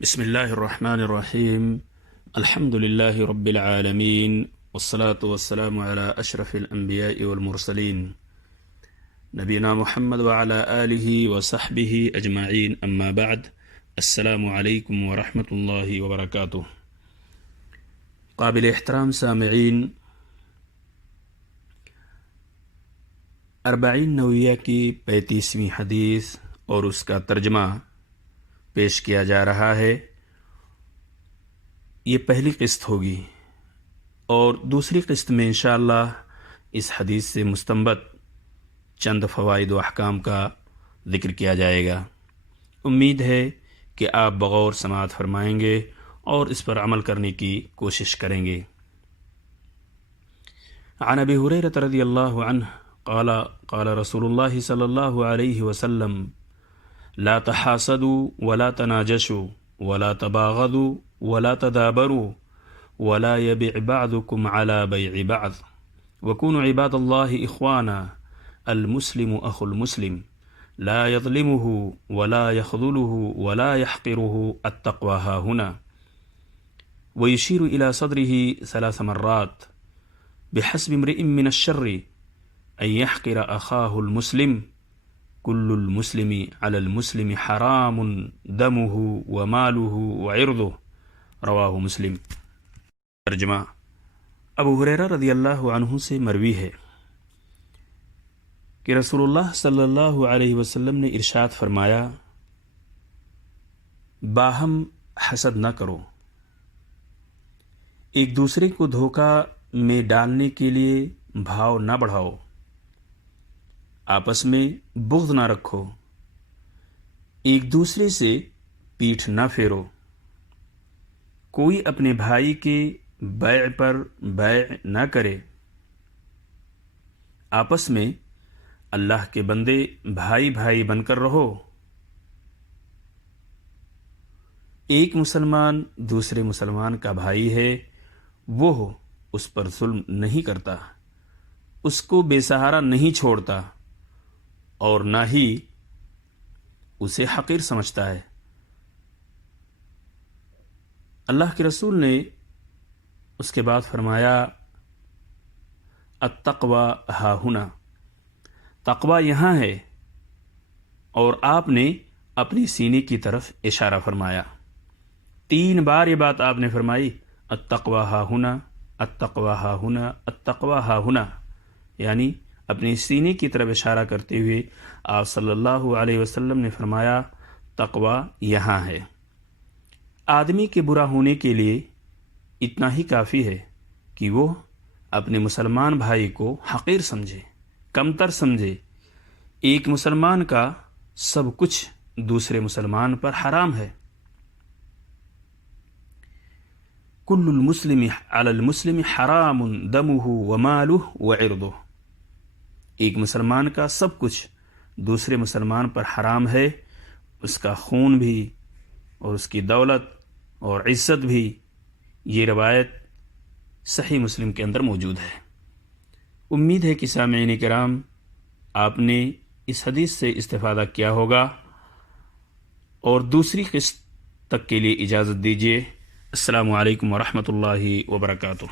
بسم اللہ الرحمن الرحیم الحمد للہ رب العالمین والصلاة والسلام علی اشرف الانبیاء والمرسلین نبینا محمد وعلی آلہ وصحبہ اجمعین اما بعد السلام علیکم ورحمۃ اللہ وبرکاتہ۔ قابل احترام سامعین، اربعین نوویہ کی 35ویں حدیث اور اس کا ترجمہ پیش کیا جا رہا ہے۔ یہ پہلی قسط ہوگی اور دوسری قسط میں انشاءاللہ اس حدیث سے مستنبط چند فوائد و احکام کا ذکر کیا جائے گا۔ امید ہے کہ آپ بغور سماعت فرمائیں گے اور اس پر عمل کرنے کی کوشش کریں گے۔ عن ابی ہریرہ رضی اللہ عنہ قال قال رسول اللہ صلی اللہ علیہ وسلم لا تحاسدوا ولا تناجشوا ولا تباغضوا ولا تدابروا ولا يبع بعضكم على بيع بعض وكونوا عباد الله إخوانا المسلم أخو المسلم لا يظلمه ولا يخذله ولا يحقره التقوى ها هنا، ويشير إلى صدره 3 مرات بحسب امرئ من الشر أن يحقر أخاه المسلم كل المسلم على المسلم حرام دمه وماله وعرضه رواہ مسلم۔ ترجمہ: ابو ہریرہ رضی اللہ عنہ سے مروی ہے کہ رسول اللہ صلی اللہ علیہ وسلم نے ارشاد فرمایا، باہم حسد نہ کرو، ایک دوسرے کو دھوکہ میں ڈالنے کے لیے بھاؤ نہ بڑھاؤ، آپس میں بغض نہ رکھو، ایک دوسرے سے پیٹھ نہ پھیرو، کوئی اپنے بھائی کے بیع پر بیع نہ کرے، آپس میں اللہ کے بندے بھائی بھائی بن کر رہو، ایک مسلمان دوسرے مسلمان کا بھائی ہے، وہ اس پر ظلم نہیں کرتا، اس کو بے سہارا نہیں چھوڑتا اور نہ ہی اسے حقیر سمجھتا ہے۔ اللہ کے رسول نے اس کے بعد فرمایا، التقوی ہا ہنا، تقوی یہاں ہے، اور آپ نے اپنی سینے کی طرف اشارہ فرمایا۔ 3 بار یہ بات آپ نے فرمائی، التقوی ہا ہنا، التقوی ہا ہنا، التقوی ہا ہنا، یعنی اپنی سینے کی طرف اشارہ کرتے ہوئے آپ صلی اللہ علیہ وسلم نے فرمایا، تقوی یہاں ہے۔ آدمی کے برا ہونے کے لیے اتنا ہی کافی ہے کہ وہ اپنے مسلمان بھائی کو حقیر سمجھے، کمتر سمجھے۔ ایک مسلمان کا سب کچھ دوسرے مسلمان پر حرام ہے۔ کل المسلم علی المسلم حرام دمہ ومالہ وعرضہ، ایک مسلمان کا سب کچھ دوسرے مسلمان پر حرام ہے، اس کا خون بھی اور اس کی دولت اور عزت بھی۔ یہ روایت صحیح مسلم کے اندر موجود ہے۔ امید ہے کہ سامعین کرام آپ نے اس حدیث سے استفادہ کیا ہوگا، اور دوسری قسط تک کے لیے اجازت دیجیے۔ السلام علیکم ورحمۃ اللہ وبرکاتہ۔